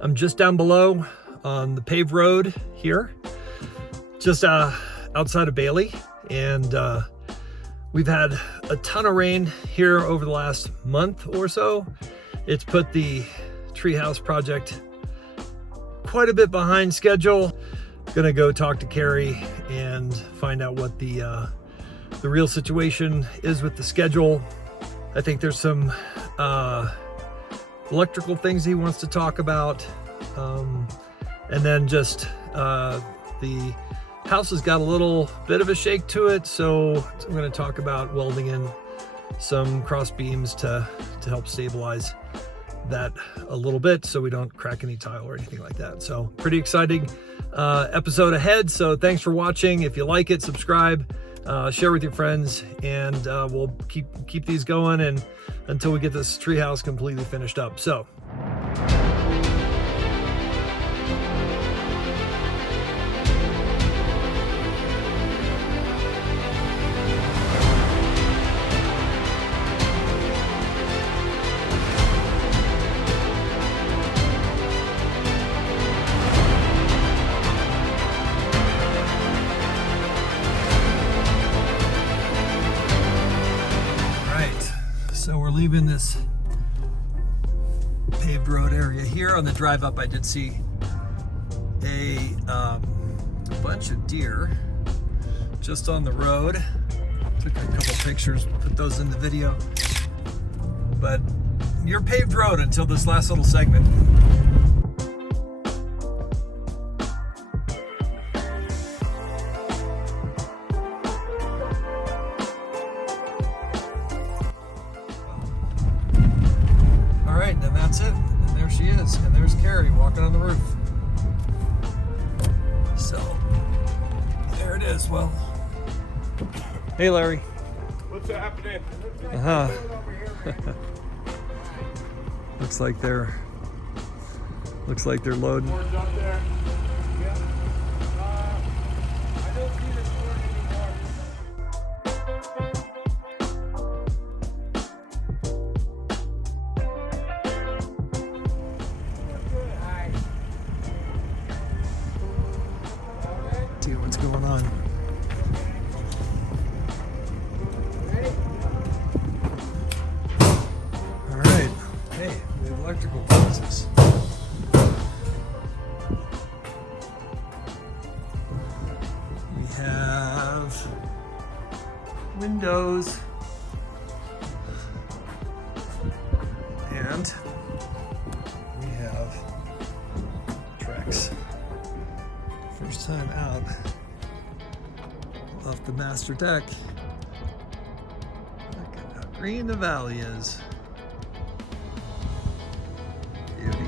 I'm just down below on the paved road here, just outside of Bailey, and we've had a ton of rain here over the last month or so. It's put the treehouse project quite a bit behind schedule. Gonna go talk to Cary and find out what the real situation is with the schedule. I think there's some electrical things he wants to talk about, and then just the house has got a little bit of a shake to it, so I'm going to talk about welding in some cross beams to help stabilize that a little bit so we don't crack any tile or anything like that. So pretty exciting episode ahead. So thanks for watching. If you like it, subscribe, share with your friends, and we'll keep these going and until we get this treehouse completely finished up. So So we're leaving this paved road area here. On the drive up, I did see a bunch of deer just on the road. Took a couple pictures, put those in the video. But your paved road until this last little segment. And then that's it. And there she is. And there's Cary walking on the roof. So there it is. Well, hey Larry. What's happening? Looks like they're loading. Boards up there. Yeah. I don't see this board anymore. See what's going on. All right. Hey, the electrical boxes. We have windows and we have tracks. First time out off the master deck. Look at how green the valley is. Beauty.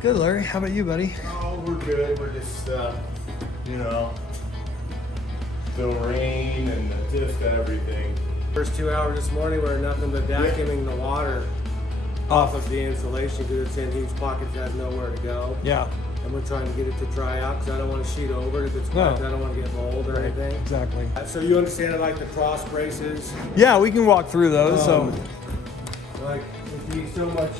Good, Larry. How about you, buddy? Oh, we're good. We're just, you know, the rain and just everything. First 2 hours this morning were nothing but vacuuming the water off of the insulation because it's in huge pockets that have nowhere to go. Yeah. And we're trying to get it to dry out because I don't want to sheet over. If it's wet, I don't want to get mold or anything. Exactly. So you understand like the cross braces? Yeah, we can walk through those. So Like, it needs so much,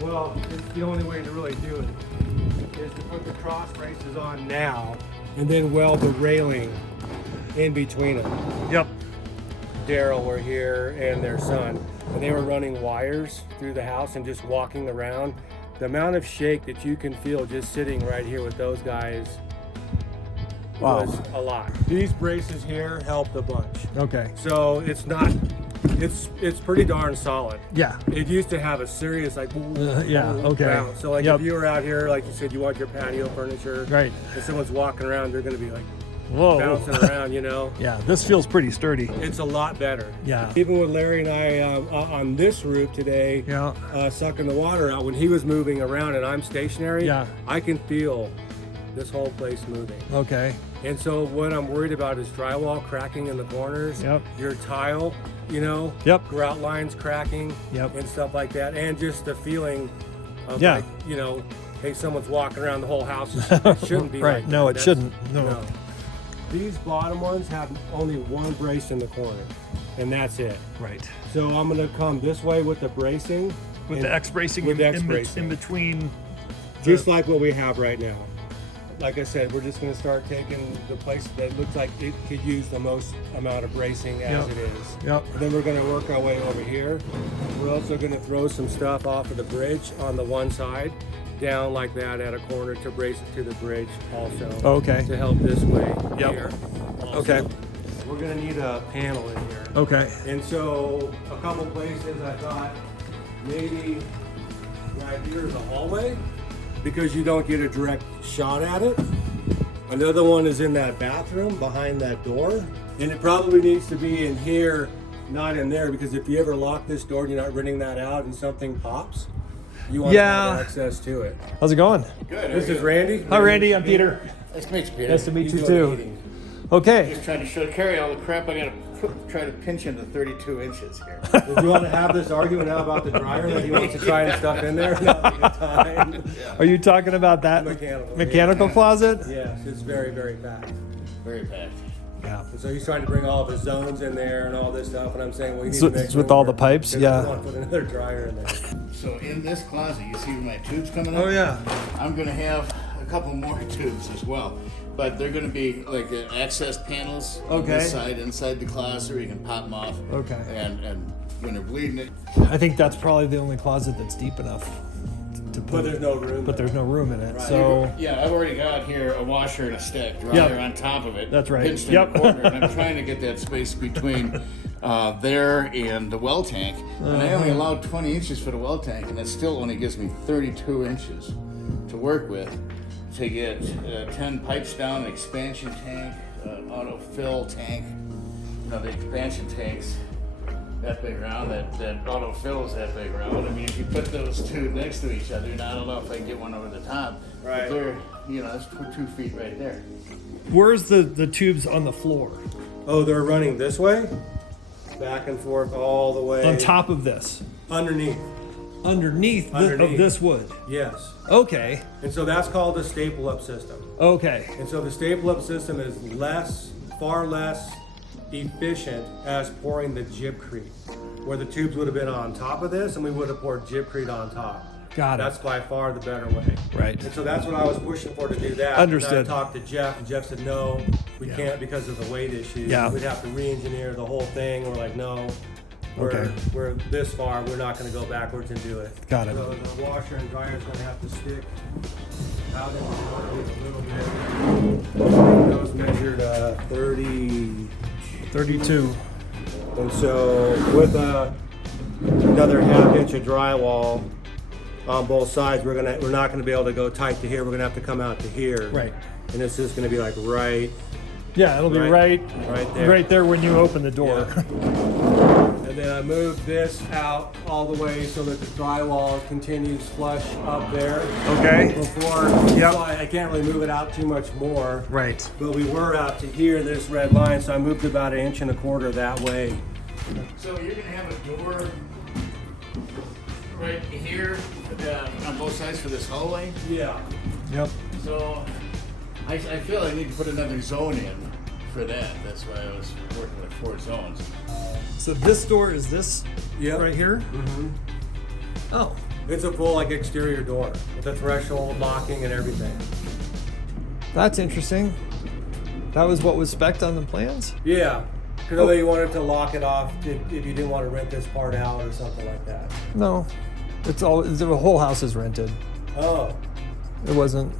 well, it's the only way to really do it is to put the cross braces on now and then weld the railing in between them. yep. Daryl were here and their son, and they were running wires through the house and just walking around. The amount of shake that you can feel just sitting right here with those guys was a lot. These braces here helped a bunch. Okay. So it's not, it's pretty darn solid. Yeah. It used to have a serious like yeah, okay. bounce. So like Yep. if you were out here, like you said, you want your patio furniture, Right. and someone's walking around, they're going to be like Whoa. bouncing around, you know. Yeah, this feels pretty sturdy. It's a lot better. Yeah. Even with Larry and I on this roof today, Yeah. sucking the water out, when he was moving around and I'm stationary, Yeah. I can feel this whole place moving. Okay. And so what I'm worried about is drywall cracking in the corners. Yep. Your tile, you know. Yep. Grout lines cracking. Yep. And stuff like that, and just the feeling of Yeah. like, you know, hey, someone's walking around the whole house. It shouldn't be Right. like No, that. it That's- shouldn't. No. These bottom ones have only one brace in the corner, and that's it. Right. So I'm gonna come this way with the bracing. With the X bracing with X in bracing. between. Just like what we have right now. Like I said, we're just gonna start taking the place that looks like it could use the most amount of bracing as it is. Yep. And then we're gonna work our way over here. We're also gonna throw some stuff off of the bridge on the one side, down like that at a corner to brace it to the bridge also. Okay. To help this way Yep. here. Also. Okay. We're gonna need a panel in here. Okay. And so a couple places I thought maybe right here is a hallway because you don't get a direct shot at it. Another one is in that bathroom behind that door. And it probably needs to be in here, not in there, because if you ever lock this door and you're not renting that out and something pops, you want to have access to it. How's it going? Good. This is Randy. Hi, Randy. I'm Peter. Nice to meet you, Peter. Nice to meet He's you doing too. meetings. Okay. Just trying to show Cary all the crap I gotta try to pinch into 32 inches here. Do you want to have this argument now about the dryer that he wants to try and stuff in there? Now's a good time. Are you talking about that Mechanical. closet? Yes, it's very, very packed. Very packed. Yeah. And so he's trying to bring all of his zones in there and all this stuff, and I'm saying, well, you need So to make it's with room all for- the pipes? because Yeah. we want to put another dryer in there. So in this closet, you see my tubes coming up? Oh yeah. I'm gonna have a couple more tubes as well. But they're gonna be like access panels on Okay. this side inside the closet where you can pop them off. Okay. And when they're bleeding it, I think that's probably the only closet that's deep enough to put. But there's no room. But there's no room in it. Right. So yeah, I've already got here a washer and a stack dryer Yep. on top of it. That's right. Pinched Yep. in the corner, and I'm trying to get that space between there and the well tank. And I only allowed 20 inches for the well tank, and that still only gives me 32 inches to work with to get 10 pipes down, an expansion tank, auto fill tank. You know, the expansion tanks that big around, that auto fill is that big around. I mean, if you put those two next to each other, now I don't know if I can get one over the top. Right. But they're, you know, that's 2 feet right there. where's the tubes on the floor? Oh, they're running this way? Back and forth all the way. On top of this? Underneath. Underneath, Underneath. of this wood? Yes. Okay. And so that's called the staple up system. Okay. And so the staple up system is far less efficient as pouring the gypcrete, where the tubes would have been on top of this and we would have poured gypcrete on top. Got it. That's by far the better way. Right. And so that's what I was pushing for to do that. Understood. And I talked to Jeff, and Jeff said, no, we Yeah. can't because of the weight issues. Yeah. We'd have to re-engineer the whole thing. We're like, no, Okay. we're this far. We're not going to go backwards and do it. Got it. So the washer and dryer is going to have to stick out in a little bit. Those measured 30. 32. And so with another ½ inch of drywall on both sides, we're not gonna be able to go tight to here. We're gonna have to come out to here. Right. And it's just gonna be like right Yeah, it'll be Right there. right there when you open the door. And then I moved this out all the way so that the drywall continues flush up there. Okay. Before, Yep. so I can't really move it out too much more. Right. But we were out to here, this red line, so I moved about 1.25 inches that way. So you're gonna have a door right here on both sides for this hallway. Yeah. Yep. So I feel I need to put another zone in for that. That's why I was working with 4 zones. So this door is this Yep. right here? Mm-hmm. Oh. It's a full like exterior door with a threshold locking and everything. That's interesting. That was what was spec'd on the plans? Yeah. Because you wanted to lock it off if you didn't want to rent this part out or something like that. No. The whole house is rented. Oh. It wasn't.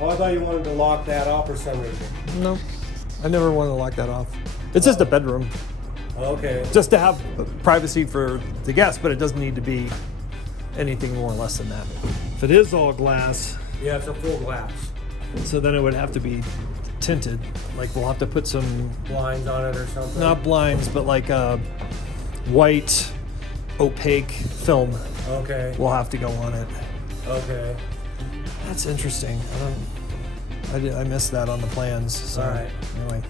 Oh, I thought you wanted to lock that off for some reason. No. I never wanted to lock that off. It's just a bedroom. Okay. Just to have privacy for the guests, but it doesn't need to be anything more or less than that. If it is all glass, Yeah, it's a full glass. so then it would have to be tinted. Like we'll have to put some, Blinds on it or something. not blinds, but like a white opaque film Okay. will have to go on it. Okay. That's interesting. I missed that on the plans. So All right. anyway,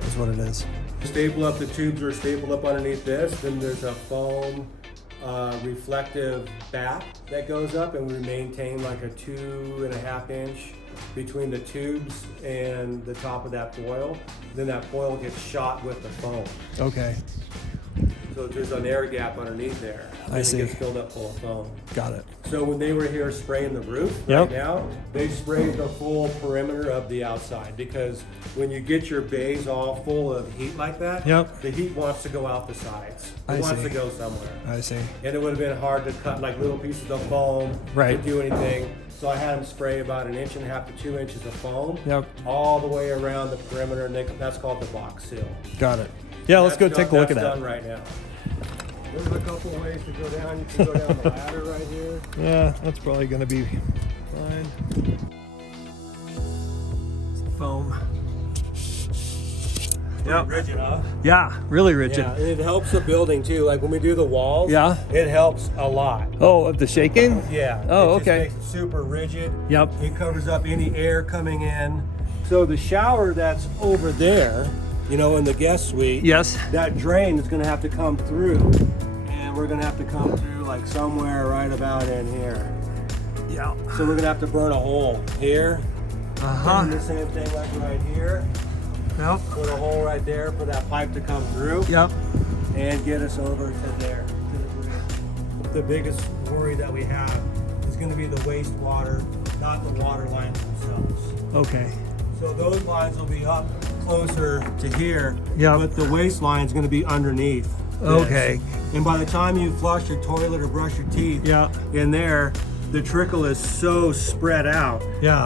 that's what it is. Staple up the tubes are stapled up underneath this. Then there's a foam reflective back that goes up, and we maintain like a 2.5 inch between the tubes and the top of that foil. Then that foil gets shot with the foam. Okay. So there's an air gap underneath there. I see. It gets filled up full of foam. Got it. So when they were here spraying the roof right now, they sprayed the full perimeter of the outside, because when you get your bays all full of heat like that, the heat wants to go out the sides. It wants to go somewhere. I see. And it would have been hard to cut like little pieces of foam to do anything. So I had them spray about 1.5 to 2 inches of foam all the way around the perimeter, and that's called the box seal. Got it. Yeah, let's go take a look at that. That's done right now. There's a couple of ways to go down. You can go down the ladder right here. Yeah, that's probably going to be fine. Foam. Yeah, rigid, huh? Yeah, really rigid. Yeah, and it helps the building too. Like when we do the walls, it helps a lot. Oh, of the shaking? Yeah. Oh, it just okay. makes it super rigid. Yep. It covers up any air coming in. So the shower that's over there, you know, in the guest suite, that drain is going to have to come through, and we're going to have to come through like somewhere right about in here. Yeah. So we're going to have to burn a hole here. And the same thing like right here. Yep. Put a hole right there for that pipe to come through. Yep. And get us over to there. The biggest worry that we have is going to be the wastewater, not the water lines themselves. Okay. So those lines will be up closer to here, Yep. but the waste line is going to be underneath this. Okay. And by the time you flush your toilet or brush your teeth in there, the trickle is so spread out,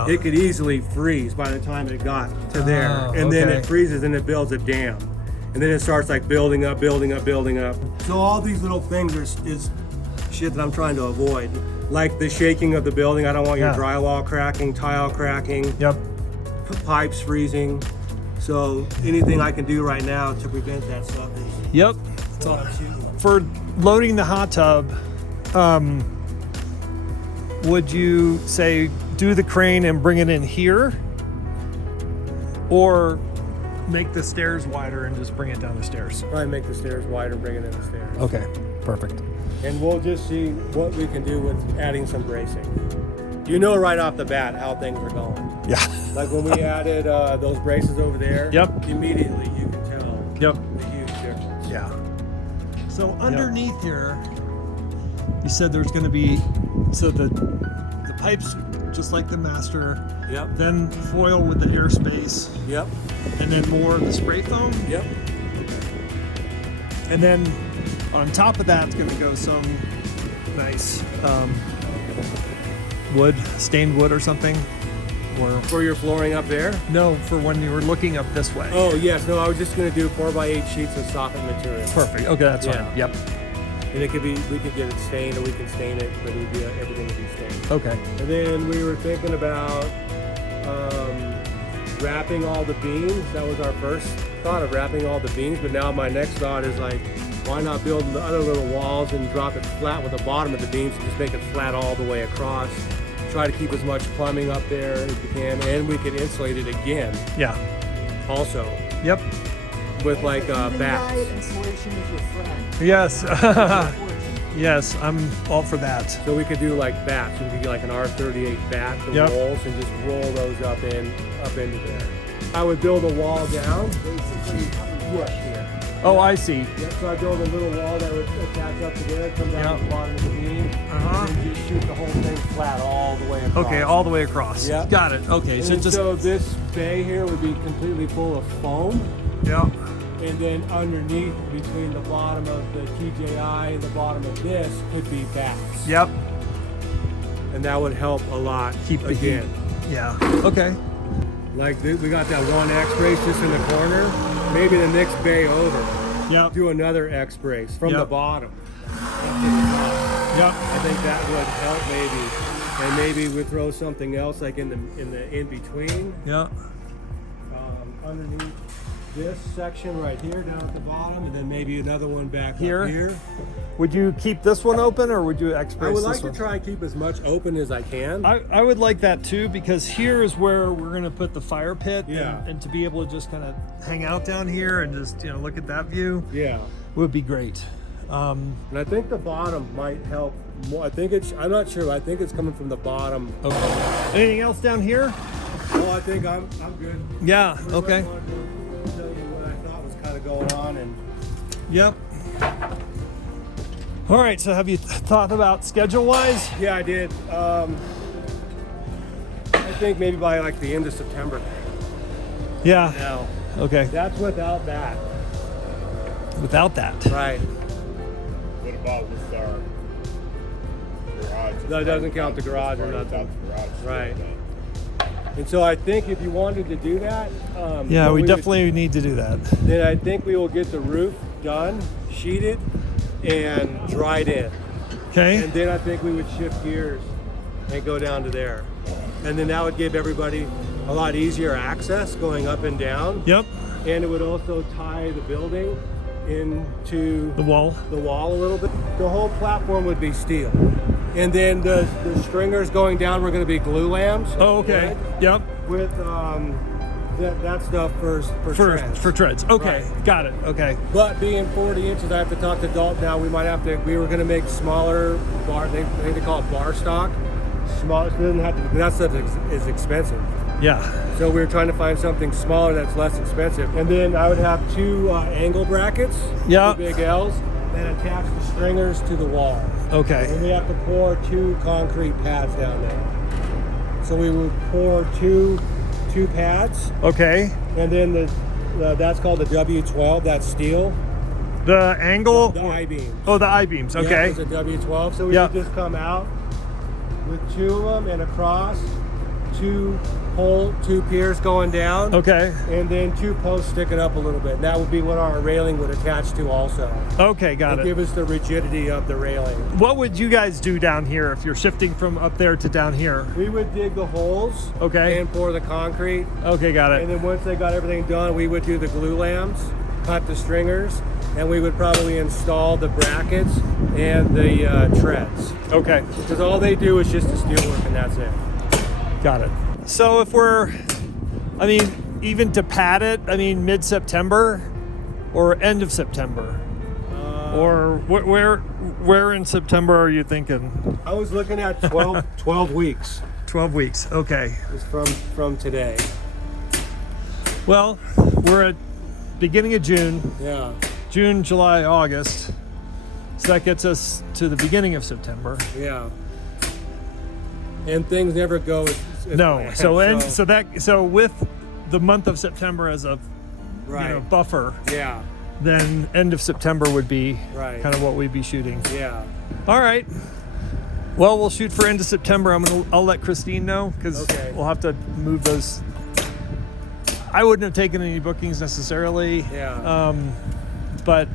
it could easily freeze by the time it got to there. And then it freezes and it builds a dam. And then it starts like building up, building up, building up. So all these little things is shit that I'm trying to avoid. Like the shaking of the building. I don't want your drywall cracking, tile cracking, pipes freezing. So anything I can do right now to prevent that stuff is what I'm shooting. For loading the hot tub, would you say do the crane and bring it in here, or make the stairs wider and just bring it down the stairs? Probably make the stairs wider, bring it in the stairs. Okay, perfect. And we'll just see what we can do with adding some bracing. You know right off the bat how things are going. Yeah. Like when we added those braces over there, immediately you can tell the huge difference. Yeah. So underneath here, you said there's going to be, so the pipes just like the master. Then foil with the airspace. And then more of the spray foam. And then on top of that, it's going to go some nice wood, stained wood or something. Or for your flooring up there? No, for when you were looking up this way. Oh yes, no, I was just going to do 4x8 sheets of soffit material. Perfect. Okay, that's fine. Yep. And it could be, we could get it stained, or we can stain it, but it would be everything would be stained. Okay. And then we were thinking about wrapping all the beams. That was our first thought, of wrapping all the beams. But now my next thought is like, why not build the other little walls and drop it flat with the bottom of the beams and just make it flat all the way across. Try to keep as much plumbing up there as we can, and we can insulate it again. Also. With like bats. Insulation is your friend. Yes. Yes, I'm all for that. So we could do like bats. We could get like an R38 bat, the rolls, and just roll those up into there. I would build a wall down, basically here. Oh, I see. So I build a little wall that would attach up to there, come down to the bottom of the beam, and then just shoot the whole thing flat all the way across. Okay, all the way across. Got it. Okay, and so this bay here would be completely full of foam. And then underneath, between the bottom of the TJI and the bottom of this, could be bats. And that would help a lot. Keep the heat. Okay. Like we got that one X brace just in the corner. Maybe the next bay over. Do another X brace from the bottom. I think that would help maybe. And maybe we throw something else like in between. Underneath this section right here down at the bottom, and then maybe another one back up here. Would you keep this one open, or would you X brace I would this like to try and keep as much open as I can. I would like that too, because here is where we're going to put the fire pit, and to be able to just kind of hang out down here and just look at that view would be great. And I think the bottom might help more. I'm not sure, but I think it's coming from the bottom. Okay. Anything else down here? Oh, I think I'm good. Yeah. I Okay. wanted to tell you what I thought was kind of going on, and Yep. All right. So have you thought about schedule-wise? yeah, I did. I think maybe by like the end of September. Yeah. Now, Okay. that's without that. Without that. Right. What about with our garage? That doesn't count the garage or Without nothing. the garage. Right. And so I think if you wanted to do that, Yeah, what we would- definitely need to do that. then I think we will get the roof done, sheeted, and dried in. Okay. And then I think we would shift gears and go down to there. And then that would give everybody a lot easier access going up and down. Yep. And it would also tie the building into The wall. the wall a little bit. The whole platform would be steel. And then the stringers going down were going to be glue lambs. Oh, okay. Yep. With that stuff for treads. For treads. Okay. Right. Got it. Okay. But being 40 inches, I have to talk to Dalton now. We were going to make smaller bar. I think they call it bar stock. Small. So it doesn't have to. That stuff is expensive. Yeah. So we were trying to find something smaller that's less expensive. And then I would have two angle brackets. Yeah. Two big L's that attach the stringers to the wall. Okay. And we have to pour 2 concrete pads down there. So we would pour two pads, Okay. and then that's called the W12. That's steel. The angle. The I-beam. Oh, the I-beams. Yeah, Okay. it's a W12. So we Yeah. would just come out with 2 of them and across, 2 piers going down. Okay. And then 2 posts sticking up a little bit. And that would be what our railing would attach to also. Okay. Got To it. give us the rigidity of the railing. What would you guys do down here if you're shifting from up there to down here? We would dig the holes. Okay. And pour the concrete. Okay. Got And it. then once they got everything done, we would do the glue lambs, cut the stringers, and we would probably install the brackets and the treads. Okay. Because all they do is just the steelwork, and that's it. Got it. So if even to pad it, mid-September or end of September? Or where in September are you thinking? I was looking at 12 weeks 12 weeks. Okay. is from today. Well, we're at beginning of June. Yeah. June, July, August. So that gets us to the beginning of September. Yeah. And things never go as No. planned, So with the month of September as a right. buffer, Yeah. then end of September would be Right. kind of what we'd be shooting. Yeah. All right. Well, we'll shoot for end of September. I'll let Christine know because Okay. we'll have to move those. I wouldn't have taken any bookings necessarily. Yeah. But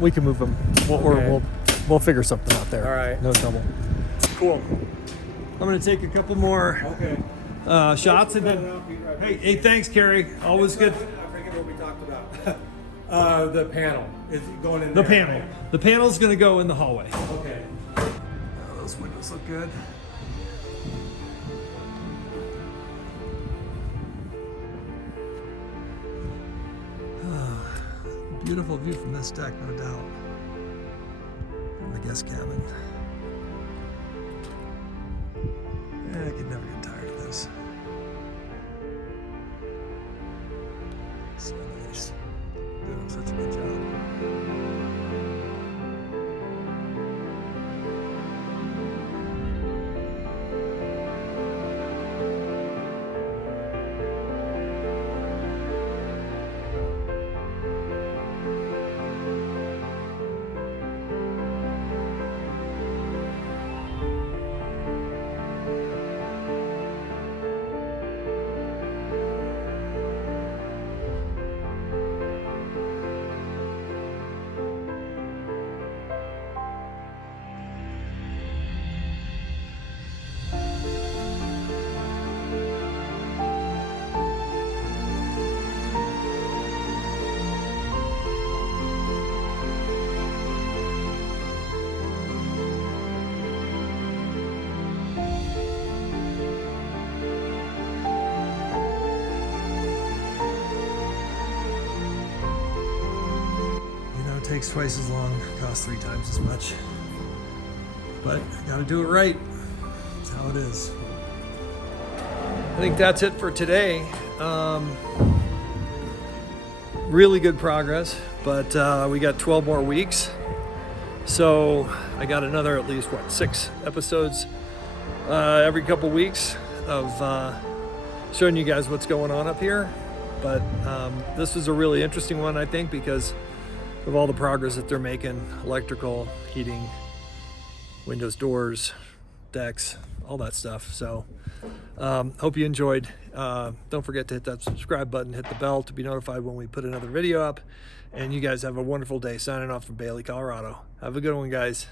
we can move them. Okay. We'll figure something out there. All right. No trouble. Cool. I'm gonna take a couple more Okay. shots and then. Hey, thanks, Cary. Always good. I forget what we talked about. The panel is going in The there, panel. right? The panel's gonna go in the hallway. Okay. Those windows look good. Beautiful view from this deck, no doubt. From the guest cabin. I could never get tired of this. So nice. Doing such a good job. takes twice as long, costs 3 times as much. But I gotta do it right. That's how it is. I think that's it for today. Really good progress, but we got 12 more weeks. So I got another at least, 6 episodes every couple weeks of showing you guys what's going on up here. But this was a really interesting one, I think, because of all the progress that they're making: electrical, heating, windows, doors, decks, all that stuff. So hope you enjoyed. Don't forget to hit that subscribe button, hit the bell to be notified when we put another video up. And you guys have a wonderful day. Signing off from Bailey, Colorado. Have a good one, guys.